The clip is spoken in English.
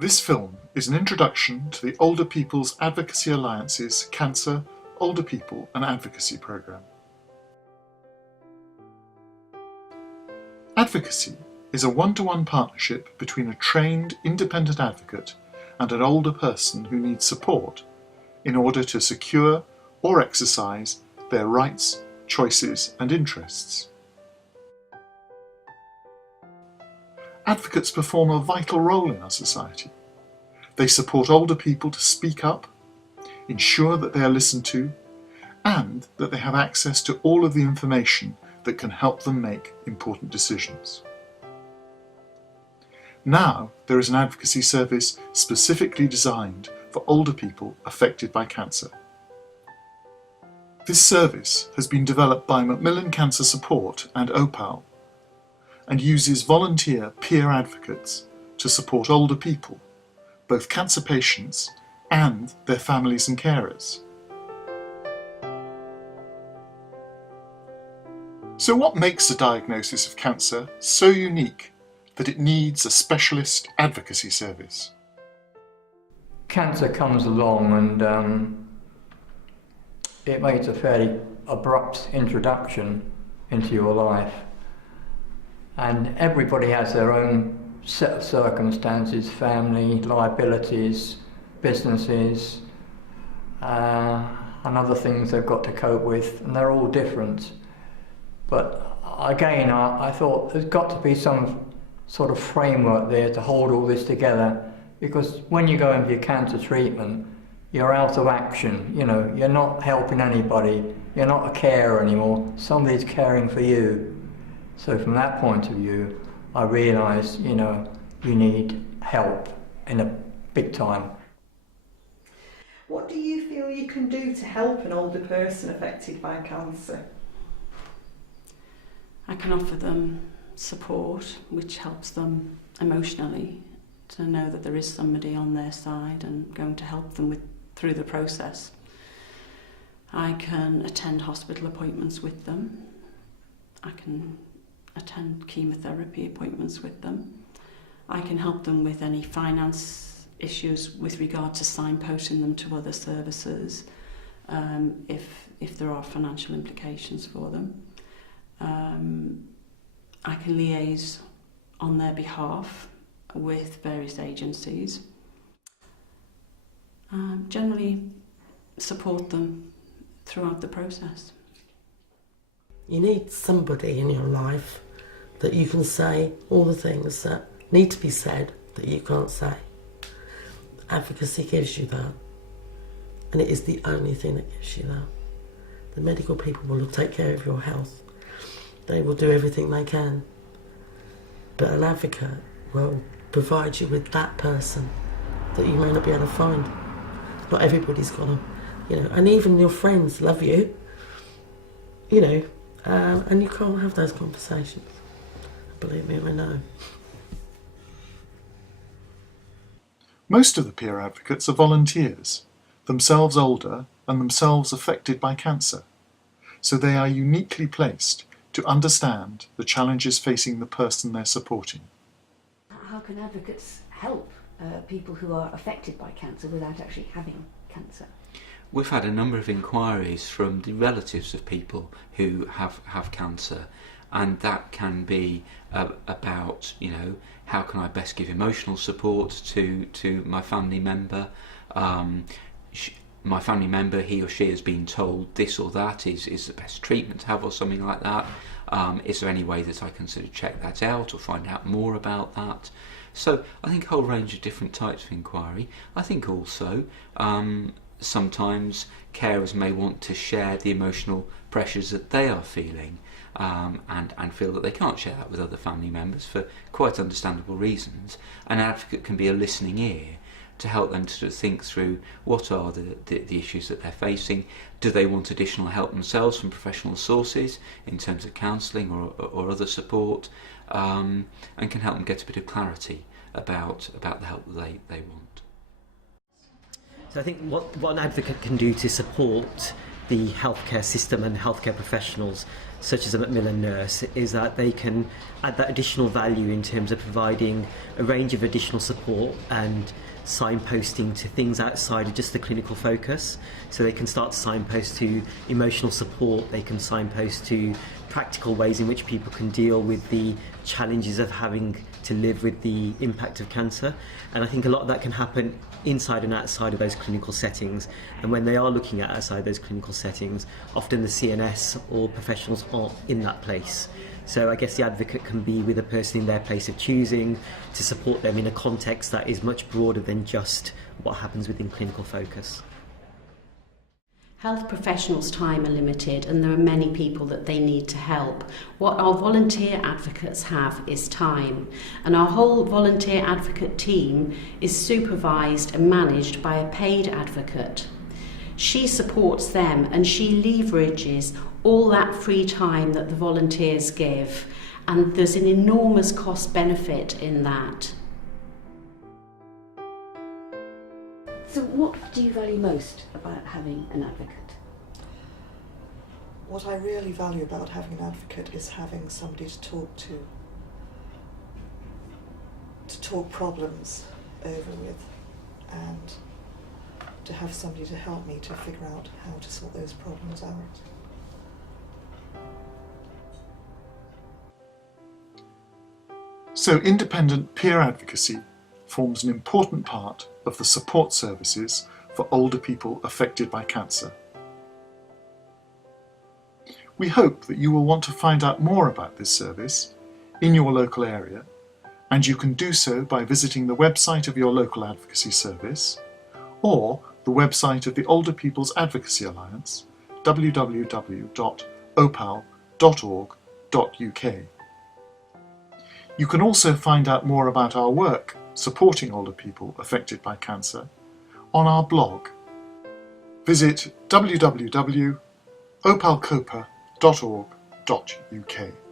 This film is an introduction to the Older People's Advocacy Alliance's Cancer, Older People and Advocacy programme. Advocacy is a one-to-one partnership between a trained independent advocate and an older person who needs support in order to secure or exercise their rights, choices and interests. Advocates perform a vital role in our society. They support older people to speak up, ensure that they are listened to, and that they have access to all of the information that can help them make important decisions. Now there is an advocacy service specifically designed for older people affected by cancer. This service has been developed by Macmillan Cancer Support and Opabc and uses volunteer peer advocates to support older people, both cancer patients and their families and carers. So what makes a diagnosis of cancer so unique that it needs a specialist advocacy service? Cancer comes along and it makes a fairly abrupt introduction into your life. And everybody has their own set of circumstances, family, liabilities, businesses, and other things they've got to cope with, and they're all different. But again, I thought there's got to be some sort of framework there to hold all this together, because when you go in for your cancer treatment, you're out of action, you're not helping anybody, you're not a carer anymore, somebody's caring for you. So from that point of view, I realised, you need help in a big time. What do you feel you can do to help an older person affected by cancer? I can offer them support, which helps them emotionally, to know that there is somebody on their side and going to help them through the process. I can attend hospital appointments with them. I can attend chemotherapy appointments with them. I can help them with any finance issues with regard to signposting them to other services, if there are financial implications for them. I can liaise on their behalf with various agencies. Generally support them throughout the process. You need somebody in your life that you can say all the things that need to be said that you can't say. Advocacy gives you that, and it is the only thing that gives you that. The medical people will take care of your health. They will do everything they can. But an advocate will provide you with that person that you may not be able to find. Not everybody's got them, and even your friends love you, and you can't have those conversations. Believe me, I know. Most of the peer advocates are volunteers, themselves older and themselves affected by cancer, so they are uniquely placed to understand the challenges facing the person they're supporting. How can advocates help people who are affected by cancer without actually having cancer? We've had a number of inquiries from the relatives of people who have cancer, and that can be about, how can I best give emotional support to my family member. My family member, he or she has been told this or that is the best treatment to have, or something like that. Is there any way that I can sort of check that out or find out more about that? So I think a whole range of different types of inquiry. I think also sometimes carers may want to share the emotional pressures that they are feeling, and feel that they can't share that with other family members for quite understandable reasons. An advocate can be a listening ear to help them to sort of think through what are the issues that they're facing. Do they want additional help themselves from professional sources in terms of counselling or other support, and can help them get a bit of clarity about the help that they want. So I think what an advocate can do to support the healthcare system and healthcare professionals, such as a Macmillan nurse, is that they can add that additional value in terms of providing a range of additional support and signposting to things outside of just the clinical focus. So they can start to signpost to emotional support, they can signpost to practical ways in which people can deal with the challenges of having to live with the impact of cancer. And I think a lot of that can happen inside and outside of those clinical settings. And when they are looking at outside those clinical settings, often the CNS or professionals aren't in that place. So I guess the advocate can be with a person in their place of choosing to support them in a context that is much broader than just what happens within clinical focus. Health professionals' time are limited and there are many people that they need to help. What our volunteer advocates have is time, and our whole volunteer advocate team is supervised and managed by a paid advocate. She supports them and she leverages all that free time that the volunteers give, and there's an enormous cost benefit in that. So what do you value most about having an advocate? What I really value about having an advocate is having somebody to talk problems over with, and to have somebody to help me to figure out how to sort those problems out. So independent peer advocacy forms an important part of the support services for older people affected by cancer. We hope that you will want to find out more about this service in your local area, and you can do so by visiting the website of your local advocacy service or the website of the Older People's Advocacy Alliance, www.opal.org.uk. You can also find out more about our work supporting older people affected by cancer on our blog. Visit www.opalcopa.org.uk.